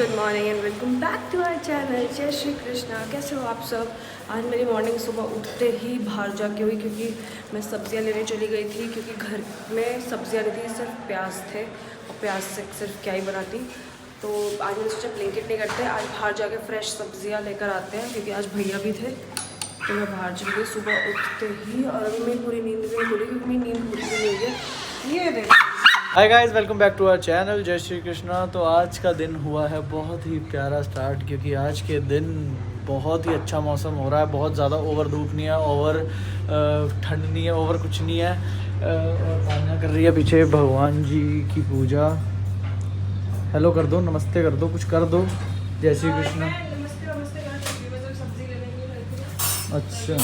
Good morning and welcome back to our channel. जय श्री कृष्णा। कैसे हो आप सब? आज मेरी मॉर्निंग सुबह उठते ही बाहर जाके हुई क्योंकि मैं सब्जियां लेने चली गई थी, क्योंकि घर में सब्जियां नहीं थी, सिर्फ प्याज थे और प्याज से सिर्फ क्या ही बनाती। तो आज मैंने सोचा ब्लिंकिट नहीं करते, आज बाहर जाके फ्रेश सब्जियाँ लेकर आते हैं, क्योंकि आज भैया भी थे। तो मैं बाहर चली गई सुबह उठते ही, और अभी मेरी पूरी नींद भी नहीं खुली क्योंकि मेरी नींद पूरी भी नहीं हुई है। ये देखो। Hi guys, welcome back to our channel. जय श्री कृष्णा। तो आज का दिन हुआ है बहुत ही प्यारा स्टार्ट, क्योंकि आज के दिन बहुत ही अच्छा मौसम हो रहा है। बहुत ज़्यादा ओवर धूप नहीं है, ओवर ठंड नहीं है, ओवर कुछ नहीं है। और तान्या कर रही है पीछे भगवान जी की पूजा। हेलो कर दो, नमस्ते कर दो, कुछ कर दो। जय श्री कृष्णा। अच्छा,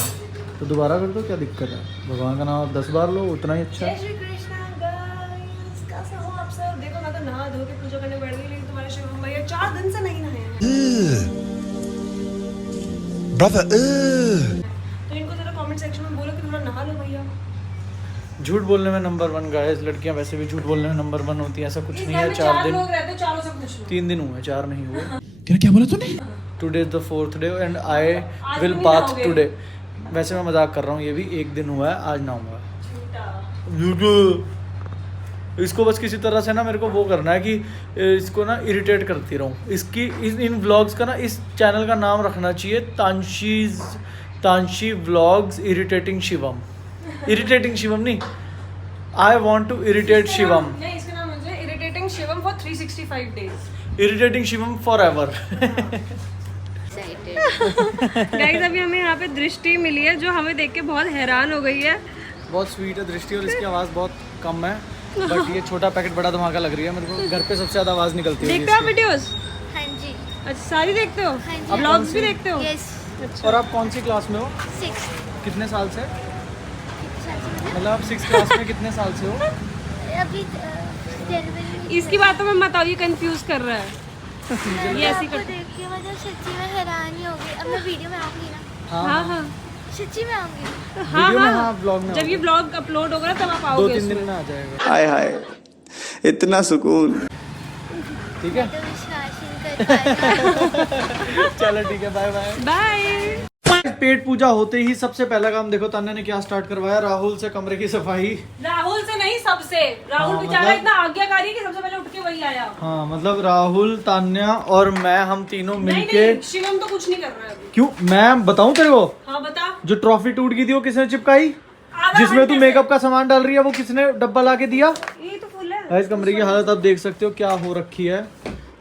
तो दोबारा कर दो, क्या दिक्कत है? भगवान का नाम आप 10 बार लो, उतना ही अच्छा है। देखो मैं तो नहा धो के पूजा करने बैठ गई, लेकिन तुम्हारे शिवम भैया 4 दिन से नहीं नहाए हैं। तो इनको जरा कमेंट सेक्शन में बोलो कि थोड़ा नहा लो भैया। झूठ बोलने में नंबर 1 गाइस। लड़कियां वैसे भी झूठ बोलने में नंबर 1 होती है, ऐसा कुछ नहीं है। 4 दिन लोग रहते, चारों से पूछ लो। 3 दिन हुए, 4 नहीं हुए। क्या बोला तूने? Today is the 4th day and I will bath today. वैसे मैं मजाक कर रहा हूँ, ये भी 1 दिन हुआ है, आज नहाऊंगा। इसको बस किसी तरह से ना मेरे को वो करना है कि इसको ना इरिटेट करती रहूँ। इसकी इन व्लॉग्स का ना, इस चैनल का नाम रखना चाहिए Tanshi vlogs irritating Shivam. Irritating Shivam नहीं, I want to irritate Shivam. नहीं, इसका नाम मुझे irritating Shivam for 365 days. Irritating Shivam forever. Guys, अभी हमें यहाँ पे दृष्टि मिली है जो हमें देख के बहुत हैरान हो गई है। बहुत स्वीट है दृष्टि, और इसकी आवाज़ बहुत कम है, बट ये छोटा पैकेट बड़ा धमाका लग रही है मेरे को। घर पे सबसे ज़्यादा आवाज़ निकलती है। देखते हो वीडियोस? हाँ जी। अच्छा, सारी देखते हो? हाँ जी। अब व्लॉग्स भी देखते हो? यस। अच्छा। और आप कौन सी क्लास में हो? 6। कितने साल से? मतलब आप 6th क्लास में कितने साल से हो? अभी जनवरी। इसकी बातों में मत आओ, ये कंफ्यूज कर रहा है। ये ऐसी आपको देख के मतलब सच्ची में हैरान ही हो गई। अब मैं वीडियो में आऊंगी ना। हाँ हाँ सच्ची में आऊंगी। हाँ वीडियो में, हाँ, हाँ, व्लॉग में जब ये व्लॉग अपलोड होगा ना तब आप 2-3 आओगे दिन उसमें। में आ जाएगा। हाय हाय, इतना सुकून। ठीक है, तो विश्वास ही नहीं कर पाया। चलो ठीक है, बाय बाय। बाय। पेट पूजा होते ही सबसे पहला काम देखो तान्या ने क्या स्टार्ट करवाया। राहुल से कमरे की सफाई। राहुल से नहीं, सबसे। राहुल हाँ, बेचारा मतलब- इतना आज्ञाकारी है कि सबसे पहले उठ के वही आया। हाँ, मतलब राहुल, तान्या और मैं, हम तीनों मिलके। नहीं, शिवम तो कुछ नहीं कर रहा है अभी। क्यों? मैं बताऊं तेरे को? हाँ बता। जो ट्रॉफी टूट गई थी वो किसने चिपकाई? जिसमें तू घंटे मेकअप का सामान डाल रही है वो किसने डब्बा ला के दिया? ये तो फुल है। इस कमरे की हालत आप देख सकते हो क्या हो रखी है।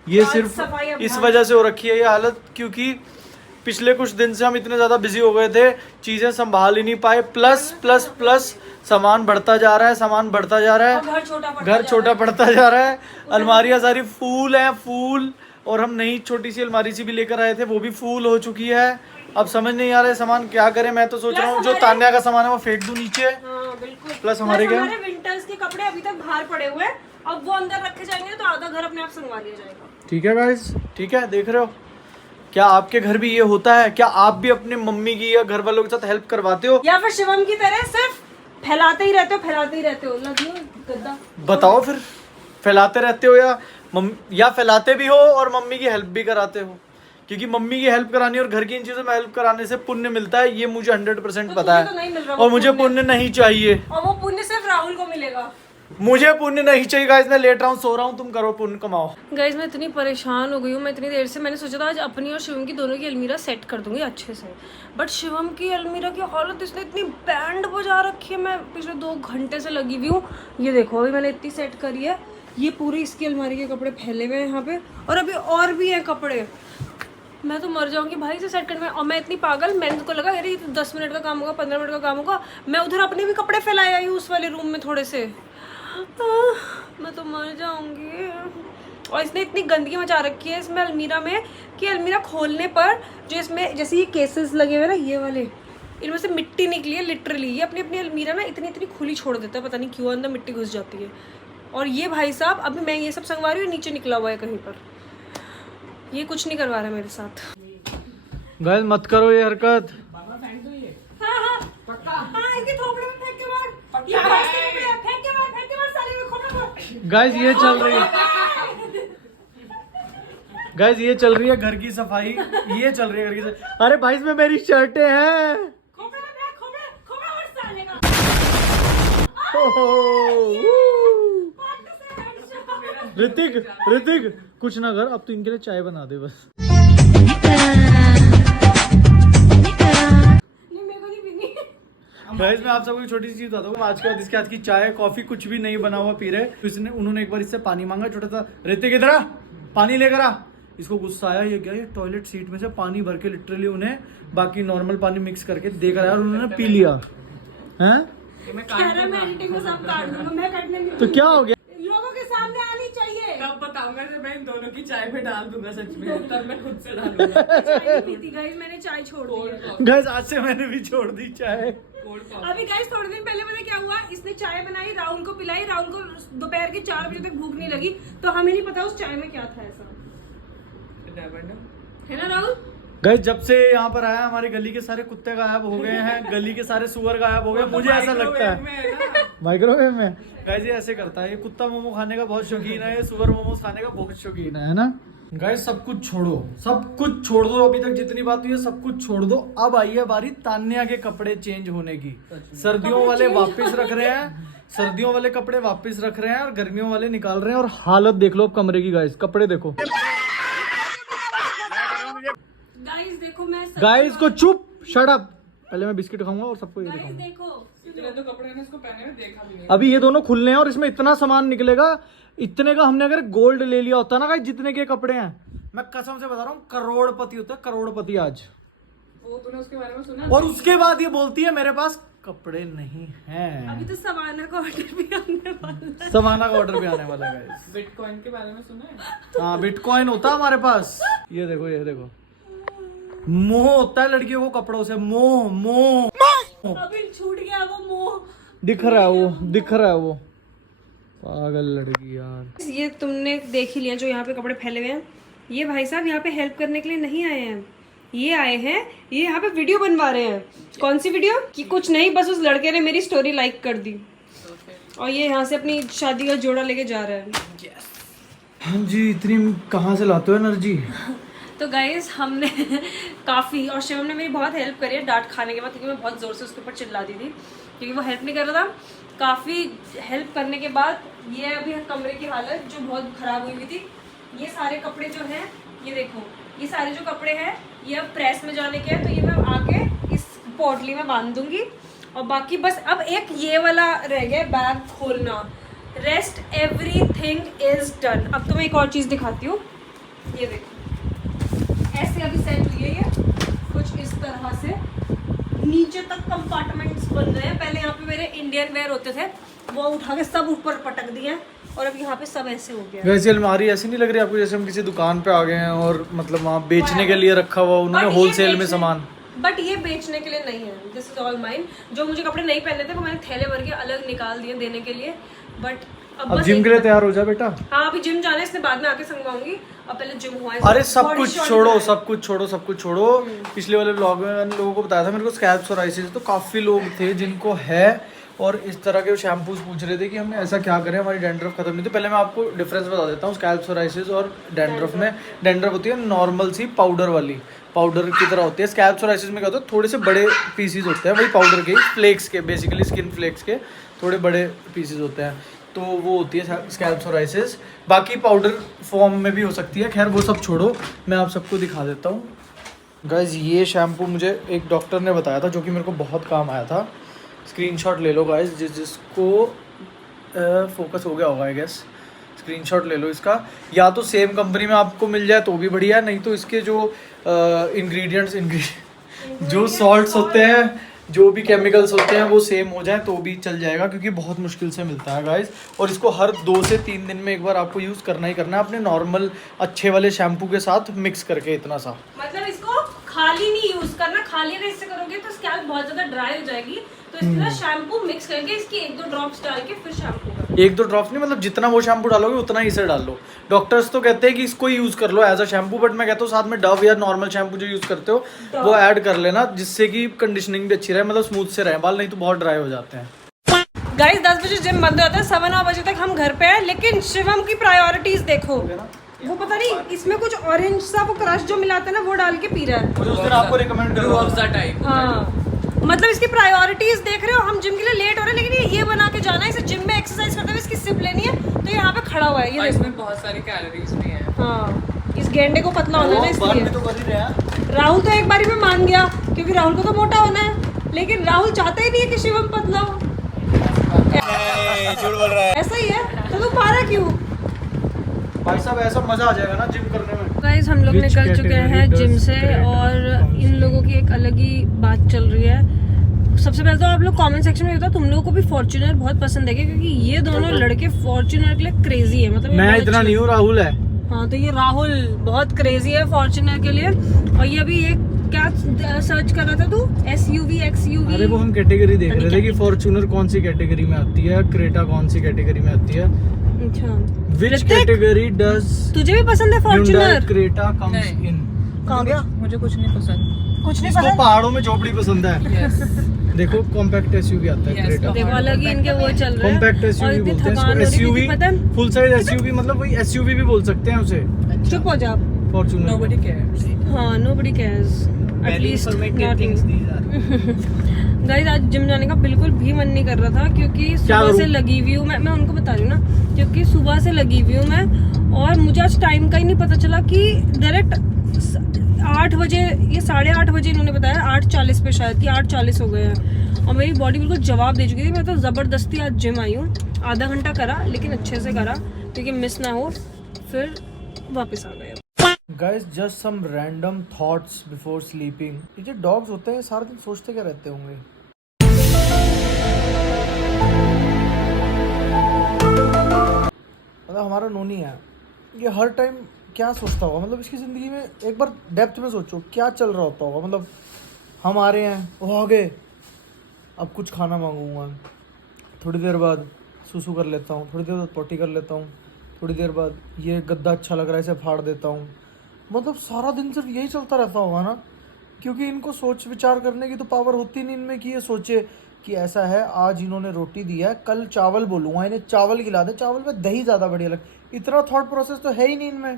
ये आज सिर्फ सफाई अभियान। इस वजह से हो रखी है ये हालत, क्योंकि पिछले कुछ दिन से हम इतने ज़्यादा बिजी हो गए थे, चीज़ें संभाल ही नहीं पाए। प्लस सामान बढ़ता जा रहा है, सामान बढ़ता जा रहा है, घर छोटा पड़ता जा रहा है। अलमारियाँ सारी फूल हैं, फूल। और हम नई छोटी सी अलमारी सी भी लेकर आए थे, वो भी फूल हो चुकी है। अब समझ नहीं आ रहा है सामान क्या करें। मैं तो सोच रहा हूँ जो तान्या का सामान है वो फेंक दूँ नीचे। हाँ बिल्कुल। प्लस हमारे क्या, विंटर्स के कपड़े अभी तक बाहर पड़े हुए हैं, अब वो अंदर रखे जाएंगे तो आधा घर अपने आप संभाल लिया जाएगा। ठीक है गाइस, ठीक है। देख रहे हो क्या आपके घर भी ये होता है? क्या आप भी अपनी मम्मी की या घर वालों के साथ हेल्प करवाते हो, या फिर शिवम की तरह सिर्फ फैलाते ही रहते हो? लगी गद्दा। बताओ फिर। फैलाते रहते हो या फैलाते भी हो और मम्मी की हेल्प भी कराते हो? क्योंकि मम्मी की हेल्प करानी और घर की इन चीजों में हेल्प कराने से पुण्य मिलता है, ये मुझे 100% पता तो नहीं मिल है। रहा और मुझे पुण्य नहीं चाहिए, और वो पुण्य सिर्फ राहुल को मिलेगा। मुझे पुण्य नहीं चाहिए। गाइस मैं लेट रहा हूँ, सो रहा हूँ, तुम करो पुण्य कमाओ। गाइस मैं इतनी परेशान हो गई हूँ। मैं इतनी देर से मैंने सोचा था आज अपनी और शिवम की दोनों की अलमीरा सेट कर दूंगी अच्छे से, बट शिवम की अलमीरा की हालत, इसने इतनी बैंड बजा रखी है। मैं पिछले 2 घंटे से लगी हुई हूँ। ये देखो अभी मैंने इतनी सेट करी है, ये पूरी इसकी अलमारी के कपड़े फैले हुए हैं यहाँ पे, और अभी और भी हैं कपड़े। मैं तो मर जाऊंगी भाई से सेट करने में। और मैं इतनी पागल, मैंने तो लगा अरे ये तो 10 मिनट का काम होगा, 15 मिनट का काम होगा। मैं उधर अपने भी कपड़े फैलाए आई हूँ उस वाले रूम में थोड़े से। मैं तो मर जाऊंगी। और इसने इतनी गंदगी मचा रखी है इसमें अलमीरा में कि अलमीरा खोलने पर जो इसमें जैसे ये केसेस लगे हुए ना, ये वाले, इनमें से मिट्टी निकली है लिटरली। ये अपनी अपनी अलमीरा ना इतनी खुली छोड़ देता है, पता नहीं क्यों, अंदर मिट्टी घुस जाती है। और ये भाई साहब, अभी मैं ये सब संगवा रही हूँ, नीचे निकला हुआ है कहीं पर। ये कुछ नहीं करवा रहा मेरे साथ। गाइस मत करो ये हरकत। गाइस ये चल रही है। गाइस ये चल रही है घर की सफाई, ये चल रही है घर की सफाई। अरे भाई इसमें मेरी शर्टें हैं। ऋतिक ऋतिक कुछ ना कर, अब तो इनके लिए चाय बना दे बस। गाइस मैं आप सबको एक छोटी सी चीज बताता हूँ। आज के बाद इसके हाथ की चाय कॉफी कुछ भी नहीं बना हुआ पी रहे। तो इसने उन्होंने एक बार इससे पानी मांगा छोटा सा, ऋतिक इधर आ पानी लेकर आ। इसको गुस्सा आया, ये क्या ये टॉयलेट सीट में से पानी भर के लिटरली उन्हें बाकी नॉर्मल पानी मिक्स करके दे कर आया और उन्होंने पी लिया हैं। तो क्या हो गया? लोगों के सामने आनी चाहिए। कब बताऊंगा जब मैं इन दोनों की चाय पे डाल दूंगा, सच में तब मैं खुद से डालूंगा। चाय नहीं पीती गाइस, मैंने चाय छोड़ दी है। गाइस आज से मैंने भी छोड़ दी चाय। अभी गाइस थोड़े दिन पहले पता क्या हुआ, इसने चाय बनाई, राहुल को पिलाई, राहुल को दोपहर के 4 बजे तक भूख नहीं लगी, तो हमें नहीं पता उस चाय में क्या था ऐसा, है ना राहुल? गाइस जब से यहाँ पर आया हमारी गली के सारे कुत्ते गायब हो गए हैं, गली के सारे सुअर गायब हो गए, मुझे ऐसा लगता है। माइक्रोवेव में गाइस ये ऐसे करता है, ये कुत्ता मोमो खाने का बहुत शौकीन है, ये सुअर मोमोज खाने का बहुत शौकीन है ना। गाइस सब कुछ छोड़ो, सब कुछ छोड़ दो, अभी तक जितनी बात हुई है सब कुछ छोड़ दो। अब आई है बारी तान्या के कपड़े चेंज होने की। सर्दियों वाले वापस रख रहे हैं, सर्दियों वाले कपड़े वापस रख रहे हैं और गर्मियों वाले निकाल रहे हैं। और हालत देख लो अब कमरे की गाइस, कपड़े देखो गाइस देखो, मैं गाइस को चुप शट अप। पहले मैं बिस्किट खाऊंगा और सबको ये गाइस दिखाऊंगा। देखो, इतने तो कपड़े ने इसको पहने में देखा भी नहीं। अभी ये दोनों खुलने हैं और इसमें इतना सामान निकलेगा, इतने का हमने अगर गोल्ड ले लिया होता ना गाइस, जितने के कपड़े हैं, मैं कसम से बता रहा हूँ करोड़पति होता है, करोड़पति आज। वो तूने उसके बारे में सुना? और उसके बाद ये बोलती है मेरे पास कपड़े नहीं हैं। अभी तो सवाना का ऑर्डर भी आने वाला है। समाना का ऑर्डर भी आने वाला है गाइस। बिटकॉइन के बारे में सुना है? हाँ बिटकॉइन होता है हमारे पास। ये देखो ये देखो, मोह होता है लड़कियों को कपड़ों से, मोह मोह। अभी छूट गया वो मोह, दिख रहा है वो, दिख रहा है वो, पागल लड़की यार। ये तुमने देख ही लिया जो यहाँ पे कपड़े फैले हुए हैं। ये भाई साहब यहाँ पे हेल्प करने के लिए नहीं आए हैं, ये आए हैं, ये यहाँ पे वीडियो बनवा रहे हैं। कौन सी वीडियो? कि कुछ नहीं, बस उस लड़के ने मेरी स्टोरी लाइक कर दी और ये यहाँ से अपनी शादी का जोड़ा लेके जा रहा है। हाँ जी, इतनी कहाँ से लाते हो एनर्जी? तो गाइस हमने काफ़ी, और शिवम ने मेरी बहुत हेल्प करी है डांट खाने के बाद, क्योंकि मैं बहुत ज़ोर से उसके ऊपर चिल्लाती थी क्योंकि वो हेल्प नहीं कर रहा था। काफ़ी हेल्प करने के बाद ये अभी कमरे की हालत जो बहुत ख़राब हुई हुई थी, ये सारे कपड़े जो हैं, ये देखो, ये सारे जो कपड़े हैं ये अब प्रेस में जाने के हैं, तो ये मैं आके इस पोटली में बांध दूंगी। और बाकी बस अब एक ये वाला रह गया बैग खोलना, रेस्ट एवरीथिंग इज डन। अब तो मैं एक और चीज़ दिखाती हूँ, ये देखो ऐसे अभी सेट हुई है, ये कुछ इस तरह से नीचे तक कंपार्टमेंट्स बन गए हैं। पहले यहाँ पे मेरे इंडियन वेयर होते थे, वो उठा के सब ऊपर पटक दिए हैं और अब यहाँ पे सब ऐसे हो गया। वैसे अलमारी ऐसी नहीं लग रही आपको जैसे हम किसी दुकान पे आ गए हैं और मतलब वहाँ बेचने के लिए रखा हुआ उन्होंने होलसेल में सामान। बट ये बेचने के लिए नहीं है, दिस इज ऑल माइन। जो मुझे कपड़े नहीं पहने थे वो मैंने थैले भर के अलग निकाल दिए देने के लिए। बट अब जिम के लिए तैयार हो जा बेटा। हाँ अभी जिम जाना है, इसने बाद में आके संगवाऊंगी, अब पहले जिम हुआ है। अरे सब कुछ छोड़ो, सब कुछ छोड़ो, सब कुछ छोड़ो। पिछले वाले ब्लॉग में मैंने लोगों को बताया था मेरे को स्कैल्प सोराइसिस, तो काफी लोग थे जिनको है और इस तरह के शैम्पूज पूछ रहे थे कि हमने ऐसा क्या करें हमारी डैंड्रफ खत्म नहीं। तो पहले मैं आपको डिफरेंस बता देता हूँ स्कैल्प सोराइसिस और डैंड्रफ में। डैंड्रफ होती है नॉर्मल सी पाउडर वाली, पाउडर की तरह होती है। स्कैल्प सोराइसिस में क्या होता है, थोड़े से बड़े पीसीज होते हैं, वही पाउडर के फ्लेक्स के, बेसिकली स्किन फ्लेक्स के थोड़े बड़े पीसीज होते हैं, तो वो होती है स्कैल्प सोराइसिस। बाकी पाउडर फॉर्म में भी हो सकती है, खैर वो सब छोड़ो, मैं आप सबको दिखा देता हूँ। गाइज ये शैम्पू मुझे एक डॉक्टर ने बताया था जो कि मेरे को बहुत काम आया था। स्क्रीनशॉट ले लो गाइज, जिसको फोकस हो गया होगा आई गेस, स्क्रीनशॉट ले लो इसका। या तो सेम कंपनी में आपको मिल जाए तो भी बढ़िया है, नहीं तो इसके जो इंग्रेडिएंट्स जो सॉल्ट्स होते हैं, जो भी केमिकल्स होते हैं वो सेम हो जाए तो भी चल जाएगा, क्योंकि बहुत मुश्किल से मिलता है गाइस। और इसको हर 2 से 3 दिन में एक बार आपको यूज़ करना ही करना है, अपने नॉर्मल अच्छे वाले शैम्पू के साथ मिक्स करके इतना सा। मतलब इसको खाली नहीं यूज करना, खाली अगर इससे करोगे तो स्कैल्प बहुत ज्यादा ड्राई हो जाएगी, तो इसके साथ शैम्पू मिक्स करके इसकी 1-2 ड्रॉप्स डाल के फिर शैम्पू करो। 1-2 ड्रॉप्स नहीं, मतलब जितना वो शैम्पू डालोगे उतना ही इसे डाल लो। डॉक्टर्स तो कहते हैं कि इसको ही यूज़ कर लो एज अ शैम्पू, बट मैं कहता हूँ साथ में डव या नॉर्मल शैम्पू जो यूज़ करते हो वो ऐड कर लेना, जिससे कि कंडीशनिंग भी अच्छी रहे, मतलब स्मूथ से रहे बाल, नहीं तो बहुत ड्राई हो जाते हैं। गाइस 10 बजे जिम बंद हो जाता है, 7-9 बजे तक हम घर पे हैं, लेकिन शिवम की प्रायोरिटीज देखो। वो पता नहीं इसमें कुछ ऑरेंज सा वो क्रश जो मिलाता है ना वो डाल के पी रहा है। मुझे उस दिन आपको रिकमेंड करूँ Ruafza type. हाँ मतलब इसकी प्रायोरिटीज देख रहे हो, हम जिम के लिए लेट हो रहे हैं लेकिन ये बना के जाना है, इसे जिम में एक्सरसाइज करते हुए इसकी सिप लेनी है तो यहाँ पे खड़ा हुआ है ये और देखो। इसमें बहुत सारी कैलोरीज भी हैं. हाँ इस गेंडे को पतला होना है ना बर्न भी इसलिए। तो कर ही रहे हैं। राहुल तो एक बारी में मान गया क्योंकि राहुल को तो मोटा होना है, लेकिन राहुल चाहता ही नहीं है कि शिवम पतला हो। झूठ बोल रहा है। ऐसा ही है तो तू मारा क्यों? भाई साहब ऐसा मजा आ जाएगा ना जिम करने में। गाइस हम लोग Which निकल चुके category हैं does जिम से great और इन लोगों की एक अलग ही बात चल रही है। सबसे पहले तो आप लोग कमेंट सेक्शन में बताओ तुम लोगों को भी फॉर्च्यूनर बहुत पसंद है क्या? क्योंकि ये दोनों लड़के फॉर्च्यूनर के लिए क्रेजी है। मतलब ये मैं बहुत इतना अच्छे- नहीं हूँ, राहुल है। हाँ तो ये राहुल बहुत क्रेजी है फॉर्च्यूनर के लिए। और ये अभी एक क्या सर्च कर रहा था तू? SUV XUV। अरे वो हम कैटेगरी देख पता रहे नहीं थे कि फॉर्च्यूनर कौन सी कैटेगरी में आती है, क्रेटा कौन सी कैटेगरी में आती है। अच्छा विच ऋतिक, कैटेगरी डज तुझे भी पसंद है फॉर्च्यूनर? क्रेटा कम्स नहीं। इन? कहाँ गया? मुझे कुछ नहीं पसंद. कुछ नहीं इसको पसंद। पहाड़ों में झोपड़ी पसंद है। Yes. देखो कॉम्पैक्ट एसयूवी आता है Yes, क्रेटा। देखो अलग ही इनके वो चल रहे हैं। कॉम्पैक्ट और एसयूवी इतनी बोलते हैं थकान हो इसको। रही थी एसयूवी कि पता है फुल साइज एसयूवी, मतलब वही एसयूवी भी बोल सकते हैं उसे, चुप हो जा आप। फॉर्च्यूनर। Nobody cares. हाँ nobody cares at least not me. Guys आज जिम जाने का बिल्कुल भी मन नहीं कर रहा था क्योंकि सुबह करूं? से लगी हुई हूँ मैं उनको बता रही हूँ ना, क्योंकि सुबह से लगी हुई हूँ मैं और मुझे आज टाइम का ही नहीं पता चला कि डायरेक्ट 8 बजे, ये 8:30 बजे इन्होंने बताया, 8:40 पे शायद कि 8:40 हो गए हैं और मेरी बॉडी बिल्कुल जवाब दे चुकी थी। मैं तो ज़बरदस्ती आज जिम आई हूँ, आधा घंटा करा लेकिन अच्छे से करा क्योंकि मिस ना हो, फिर वापस आ गए। Guys just some random thoughts before sleeping. ये जो डॉग्स होते हैं सारा दिन सोचते क्या रहते होंगे? मतलब हमारा नोनी है, ये हर टाइम क्या सोचता होगा? मतलब इसकी ज़िंदगी में एक बार डेप्थ में सोचो क्या चल रहा होता होगा। मतलब हम आ रहे हैं, वो आ गए, अब कुछ खाना मांगूंगा, थोड़ी देर बाद सुसु कर लेता हूँ, थोड़ी देर बाद पोटी कर लेता हूँ, थोड़ी देर बाद ये गद्दा अच्छा लग रहा है इसे फाड़ देता हूँ। मतलब सारा दिन सिर्फ यही चलता रहता होगा ना, क्योंकि इनको सोच विचार करने की तो पावर होती नहीं इनमें कि ये सोचे कि ऐसा है, आज इन्होंने रोटी दिया है, कल चावल बोलूँगा, इन्हें चावल खिला दे, चावल में दही ज़्यादा बढ़िया लग। इतना थॉट प्रोसेस तो है ही नहीं इनमें,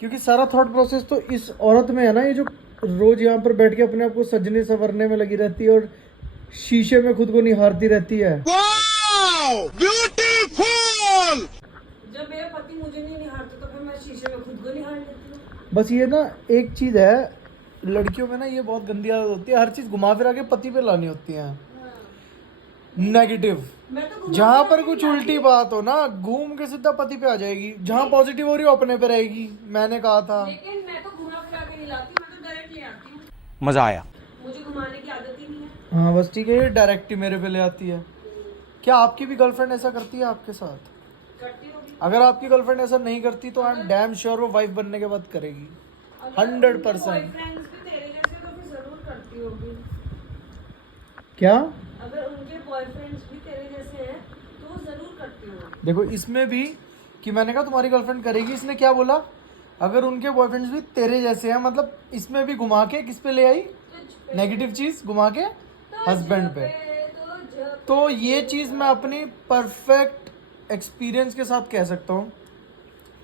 क्योंकि सारा थॉट प्रोसेस तो इस औरत में है ना, ये जो रोज़ यहाँ पर बैठ के अपने आप को सजने संवरने में लगी रहती है और शीशे में खुद को निहारती रहती है। जब मेरा पति मुझे नहीं निहारता तो फिर मैं शीशे में खुद को निहार लेती हूँ। बस ये ना एक चीज़ है, लड़कियों में ना ये बहुत गंदी आदत होती है, हर चीज़ घुमा फिरा के पति पे लानी होती है। नेगेटिव, मैं तो जहाँ पर कुछ उल्टी बात हो ना घूम के सीधा पति पे आ जाएगी, जहाँ पॉजिटिव हो रही हो अपने पे रहेगी। मैंने कहा था। लेकिन मैं तो घुमा फिरा के नहीं लाती, मैं तो डायरेक्ट ले आती हूँ, मजा आया। मुझे घुमाने की आदत ही नहीं है। हाँ बस ठीक है, ये डायरेक्ट ही मेरे पे ले आती है। क्या आपकी भी गर्लफ्रेंड ऐसा करती है आपके साथ? करती होगी। अगर आपकी गर्लफ्रेंड ऐसा नहीं करती तो आई एम डैम श्योर वो वाइफ बनने के बाद करेगी 100%। बॉयफ्रेंड्स भी तेरे जैसे तो फिर जरूर करती होगी। क्या? अगर उनके बॉयफ्रेंड्स भी तेरे जैसे हैं तो वो जरूर करती होगी। देखो इसमें भी कि मैंने कहा तुम्हारी गर्लफ्रेंड करेगी, इसने क्या बोला? अगर उनके बॉयफ्रेंड्स भी तेरे जैसे हैं, मतलब इसमें भी घुमा के किस पे ले आई? नेगेटिव चीज घुमा के हस्बैंड पे। तो ये चीज़ मैं अपनी परफेक्ट एक्सपीरियंस के साथ कह सकता हूँ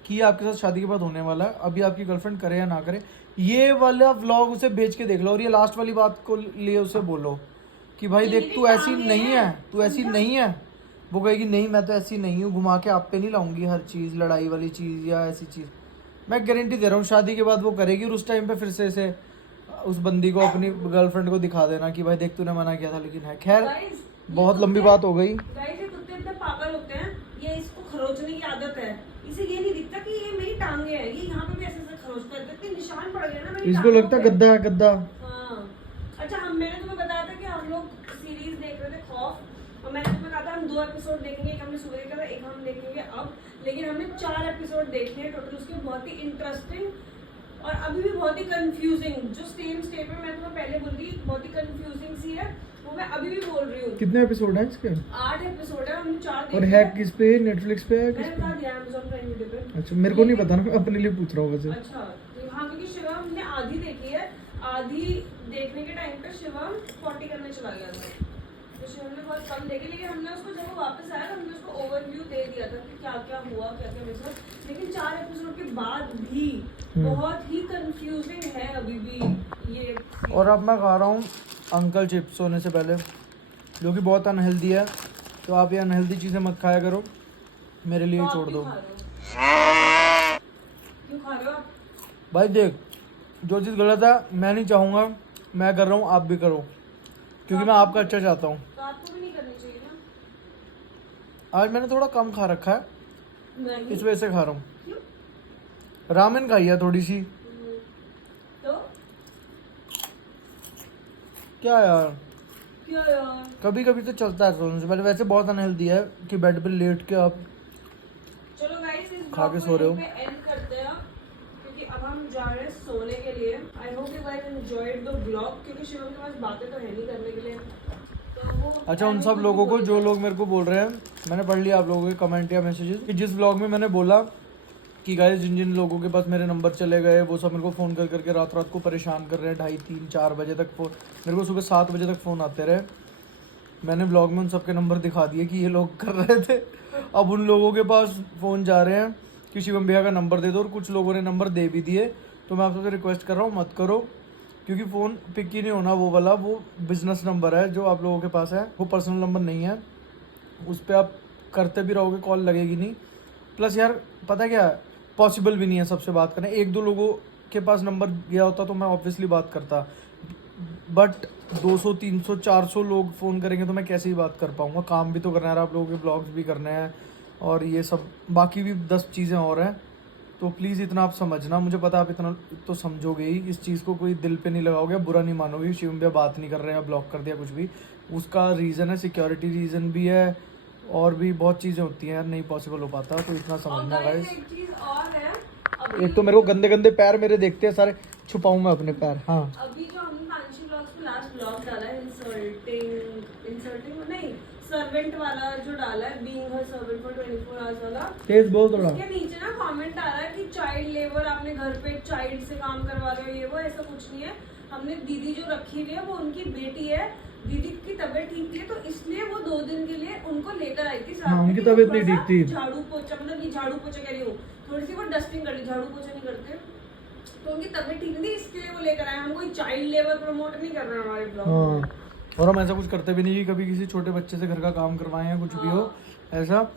कि आपके साथ शादी के बाद होने वाला है। अभी आपकी गर्लफ्रेंड करे या ना करे, ये वाला व्लॉग उसे बेच के देख लो और ये लास्ट वाली बात को लिए उसे बोलो कि भाई देख तू ऐसी नहीं है, तू ऐसी नहीं है। वो कहेगी नहीं मैं तो ऐसी नहीं हूँ, घुमा के आप पे नहीं लाऊंगी हर चीज़, लड़ाई वाली चीज़ या ऐसी चीज़। मैं गारंटी दे रहा हूँ शादी के बाद वो करेगी और उस टाइम पे फिर से इसे उस बंदी को अपनी गर्लफ्रेंड को दिखा देना कि भाई देख तूने मना किया था लेकिन है। खैर बहुत लंबी बात हो गई। गाइस ये कुत्ते इतने पागल होते हैं, ये इसको खरोचने की आदत है। इसे ये नहीं दिखता कि ये मेरी टांगे है, ये यहाँ पे भी ऐसे ऐसे खरोचता है, इतने निशान पड़ गए ना मेरी इसको टांगों लगता है पे। गद्दा है गद्दा। हाँ अच्छा, मैंने तुम्हें बताया था कि हम लोग सीरीज देख रहे थे खौफ, और मैंने तुम्हें कहा था हम 2 एपिसोड देखेंगे, एक हमने सुबह देखा था, एक हम देखेंगे अब, लेकिन हमने 4 एपिसोड देखे हैं टोटल उसके। बहुत ही इंटरेस्टिंग और अभी भी बहुत ही कंफ्यूजिंग, जो सेम स्टेटमेंट मैं तुम्हें पहले बोल रही, बहुत ही कंफ्यूजिंग सी है, वो मैं अभी भी बोल रही हूँ। कितने एपिसोड हैं इसके? 8 एपिसोड है, हमने 4 देखे और है किस पे? नेटफ्लिक्स पे है? किस मैंने पे? बता दिया Amazon प्राइम वीडियो पे। अच्छा मेरे को नहीं पता ना, मैं अपने लिए पूछ रहा हूँ वैसे। अच्छा तो हाँ, क्योंकि शिवम ने आधी देखी है, आधी देखने के टाइम पे शिवम 40 करने चला गया था, तो शिवम ने बहुत कम देखे, लेकिन हमने उसको जब वो वापस आया तो हमने उसको ओवरव्यू दे दिया था कि क्या क्या हुआ, क्या क्या मिस हुआ। लेकिन 4 एपिसोड के बाद भी बहुत ही कंफ्यूजिंग है अभी भी ये। और अब मैं खा रहा हूँ अंकल चिप्स सोने से पहले, जो कि बहुत अनहेल्दी है। तो आप ये अनहेल्दी चीज़ें मत खाया करो, मेरे लिए छोड़ दो। क्यों खा रहे हो आप? भाई देख, जो चीज़ गलत है मैं नहीं चाहूँगा, मैं कर रहा हूँ, आप भी करो, क्योंकि मैं आपका अच्छा चाहता हूँ। तो आपको भी नहीं करनी चाहिए ना। आज मैंने थोड़ा कम खा रखा है, नहीं इस वजह से खा रहा हूँ। क्यों? रामेन खाई है थोड़ी सी। तो क्या यार, क्या यार? कभी कभी तो चलता है सोने से पहले। वैसे बहुत अनहेल्दी है कि बेड पे लेट के आप चलो गाइस, इस खा के ब्लॉग सो रहे को हो। यहीं पे एंड करते हैं, क्योंकि अब हम जा रहे हैं सोने के लिए। I hope you guys enjoyed the blog, क्योंकि शिवम के पास बातें तो है नहीं करने के लिए, तो वो अच्छा, उन सब लोगों को जो लोग मेरे को बोल रहे हैं, मैंने पढ़ लिया आप लोगों के कमेंट या मैसेजेस कि जिस ब्लॉग में मैंने बोला कि गाइस जिन जिन लोगों के पास मेरे नंबर चले गए वो सब मेरे को फ़ोन कर करके रात रात को परेशान कर रहे हैं। 2:30, 3, 4 बजे तक फ़ोन, मेरे को सुबह 7 बजे तक फ़ोन आते रहे। मैंने ब्लॉग में उन सबके नंबर दिखा दिए कि ये लोग कर रहे थे। अब उन लोगों के पास फ़ोन जा रहे हैं कि शिवम भैया का नंबर दे दो, और कुछ लोगों ने नंबर दे भी दिए। तो मैं आप सबसे रिक्वेस्ट कर रहा हूँ, मत करो, क्योंकि फ़ोन पिक ही नहीं होना वो वाला। वो बिज़नेस नंबर है जो आप लोगों के पास है, वो पर्सनल नंबर नहीं है। उस पर आप करते भी रहोगे कॉल लगेगी नहीं। प्लस यार पता क्या है, पॉसिबल भी नहीं है सबसे बात करना। 1-2 लोगों के पास नंबर गया होता तो मैं ऑब्वियसली बात करता, बट 200, 300, 400 लोग फ़ोन करेंगे तो मैं कैसे ही बात कर पाऊँगा। काम भी तो करना है, आप लोगों के ब्लॉग्स भी करने हैं, और ये सब बाकी भी 10 चीज़ें और हैं। तो प्लीज़ इतना आप समझना, मुझे पता आप इतना तो समझोगे ही, इस चीज़ को कोई दिल पे नहीं लगाओगे, बुरा नहीं मानोगे। शिवम भैया बात नहीं कर रहे हैं, ब्लॉक कर दिया कुछ भी, उसका रीज़न है, सिक्योरिटी रीज़न भी है, और भी बहुत चीज़ें होती हैं यार, नहीं पॉसिबल हो पाता। तो इतना समझना गाइस। एक चीज और है, अभी एक तो मेरे को गंदे गंदे पैर मेरे देखते हैं सारे, छुपाऊँ मैं अपने पैर? हाँ, अभी जो हमने मानसी ब्लॉग्स पे लास्ट ब्लॉग डाला है, इंसल्टिंग नहीं, सर्वेंट वाला जो डाला है, being her servant for 24 hours वाला, तेज बोल थोड़ा। उसके नीचे ना कमेंट आ रहा है कि चाइल्ड लेबर, आपने घर पे चाइल्ड से काम करवा रहे हो, ये वो। ऐसा कुछ नहीं है। हमने दीदी जो रखी हुई है वो उनकी बेटी है, दीदी की तबीयत ठीक थी तो इसलिए वो 2 दिन के लिए उनको लेकर आई थी साथ हाँ, में उनकी कि तबीयत थोड़ा नहीं सा ठीक थी। झाड़ू पोछा, मतलब ये झाड़ू पोछा कह रही हूँ, थोड़ी सी वो डस्टिंग कर ली, झाड़ू पोछा नहीं करते, तो उनकी तबीयत ठीक नहीं थी इसके लिए वो लेकर आए। हम कोई चाइल्ड लेबर प्रमोट नहीं कर रहे हैं हमारे ब्लॉग में। हाँ, और हम ऐसा कुछ करते भी नहीं कि कभी किसी छोटे बच्चे से घर का काम करवाएं या कुछ भी हो ऐसा।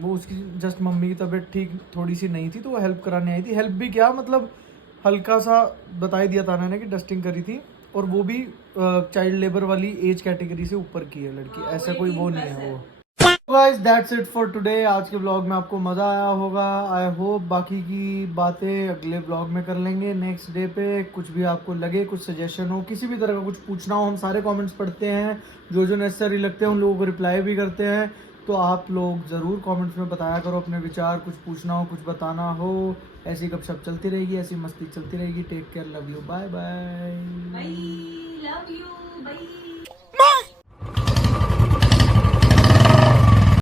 वो उसकी जस्ट मम्मी की तबीयत ठीक थोड़ी सी नहीं थी तो वो हेल्प कराने आई थी। हेल्प भी क्या, मतलब हल्का सा बता ही दिया था मैंने कि डस्टिंग करी थी, और वो भी चाइल्ड लेबर वाली एज कैटेगरी से ऊपर की है लड़की, ऐसा कोई वो नहीं है वो। Guys that's it for today. आज के ब्लॉग में आपको मज़ा आया होगा, आई होप। बाकी की बातें अगले ब्लॉग में कर लेंगे नेक्स्ट डे पे। कुछ भी आपको लगे, कुछ सजेशन हो, किसी भी तरह का कुछ पूछना हो, हम सारे कमेंट्स पढ़ते हैं, जो जो नेसेसरी लगते हैं उन लोगों को रिप्लाई भी करते हैं। तो आप लोग ज़रूर कमेंट्स में बताया करो अपने विचार, कुछ पूछना हो, कुछ बताना हो। ऐसी गपशप चलती रहेगी, ऐसी मस्ती चलती रहेगी। Take care, love you, bye bye.